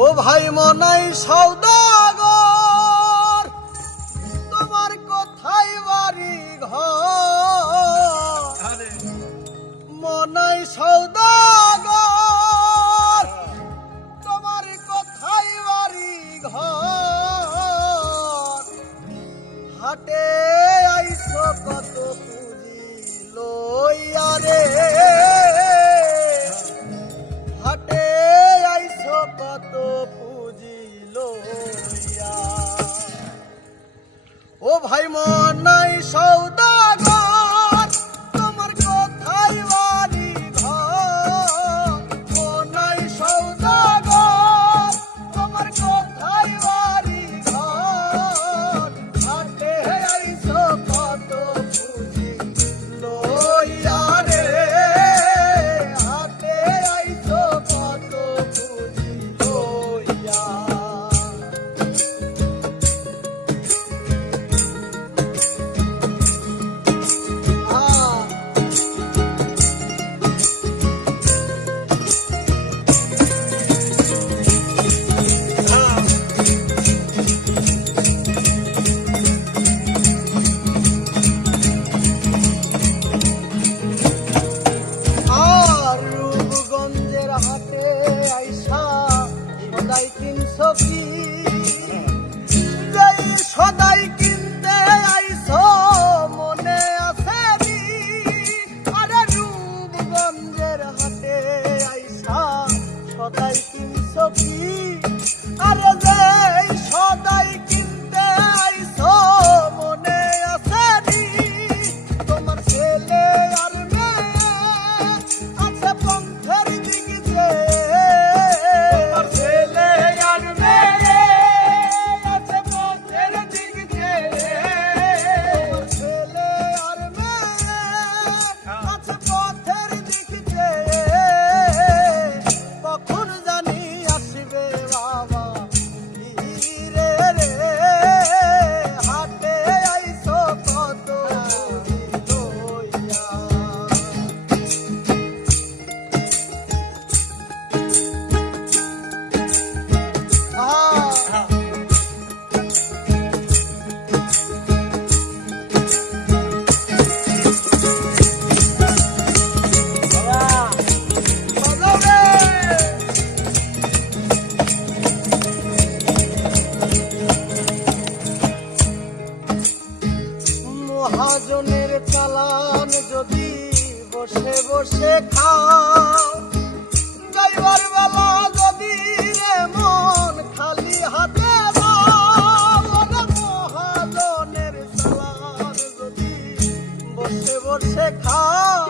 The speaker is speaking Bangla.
ও ভাই মনাই সওদাগর, তোমার কোথায় বাড়ি ঘর? মনাই সওদাগর, তোমার কোথায় বাড়ি ঘর? হাটে আইছো কত পুঁজি লইয়া রে, হাটে আইছো কত পুঁজি লইয়া। ও ভাই মনাই সওদাগর, তোমার কোথায় বাড়ি ঘর? মনাই সওদাগর, তোমার কোথায় বাড়ি ঘর? হাটে আইছো কত পুঁজি লইয়া রে, হাটে আইছো কত পুঁজি লইয়া। রূপগঞ্জের হাটে আইসা সদাই কিনছো কি? যেই সদাই কিনতে আইছো মনে আছে কি? আরে রূপগঞ্জের হাটে আইসা সদাই কিনছো কি? আরে যেই সদাই কিনতে আইছো মনে আছে কি? তোমার ছেলে আর মেয়ে আছে পন্থের দিক যে, তোমার ছেলে আর মেয়ে আছে পন্থের দিক যে, তোমার ছেলে আর মেয়ে আছে পথের দিক যে। কখন জানি আসবে বাবা ধীরে রে, হাটে আইছো কত লইয়া। মহাজনের চালান যদি বসে বসে খাও, যাইবার বেলা যদি রে মন খালি হাতে দাও। মহাজনের চালান যদি বসে বসে খাও,